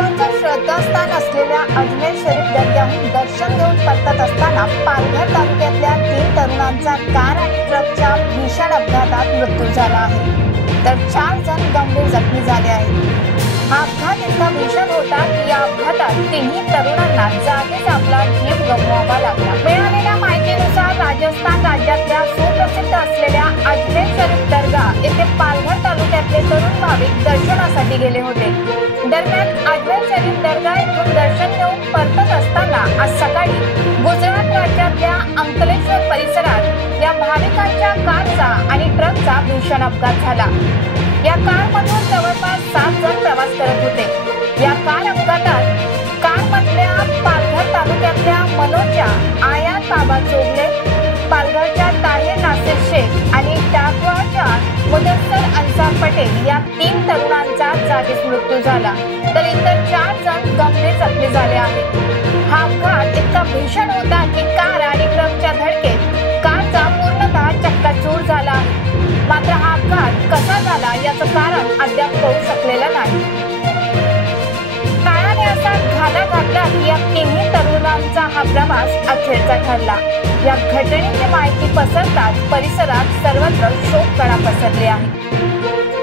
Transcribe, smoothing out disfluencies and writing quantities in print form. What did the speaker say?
भाविकांचं श्रद्धास्थान असलेल्या अजमेर शरीफ दर्ग्याहून दर्शन घेऊन परतत असताना पालघर तालुक्यातल्या 3 तरुणांचा कार आणि ट्रकच्या भीषण अपघातात मृत्यू झाला आहे, तर 4 जण गंभीर जखमी झाले आहेत। हा अपघात इतका भीषण होता की या अपघातात तिन्ही तरुणांना जागीच आपला जीव गमवावा लागला। मिळालेल्या माहितीनुसार राजस्थान राज्यातल्या सुप्रसिद्ध असलेल्या अजमेर शरीफ दर्गा येथे पालघर तालुक्यातले तरुण भाविक दर्शनासाठी गेले होते। दरम्यान अजमेर शरीफ दर्गा येथून दर्शन घेऊन परतत असताना आज सकाळी गुजरात राज्यातल्या अंकलेश्वर परिसरात या भाविकांच्या कारचा आणि ट्रकचा भीषण अपघात झाला। या कारमधून जवळपास 7 जण प्रवास करत होते। या कार अपघातात कारमधल्या पालघर तालुक्यातल्या मनोजच्या आयात बाबा चोगले, पालघरच्या ताहिर नासिर शेख आणि टाकवाच्या मुदस्सर अन्सार पटेल या 3 तरुणांचा जागीच मृत्यू झाला, तर इतर 4 जण गंभीर जखमी झाले आहेत। हा अपघात इतका भीषण होता की कार आणि ट्रकच्या धडकेत कारचा पूर्णतः चक्काचूर झाला आहे। मात्र हा अपघात कसा झाला याचं कारण अद्याप कळू शकलेलं नाही। काळाने असा घाला घातला की या तिन्ही तरुणांचा हा प्रवास अखेरचा ठरला। या घटनेची माहिती पसरताच परिसरात सर्वत्र शोककळा पसरली आहे।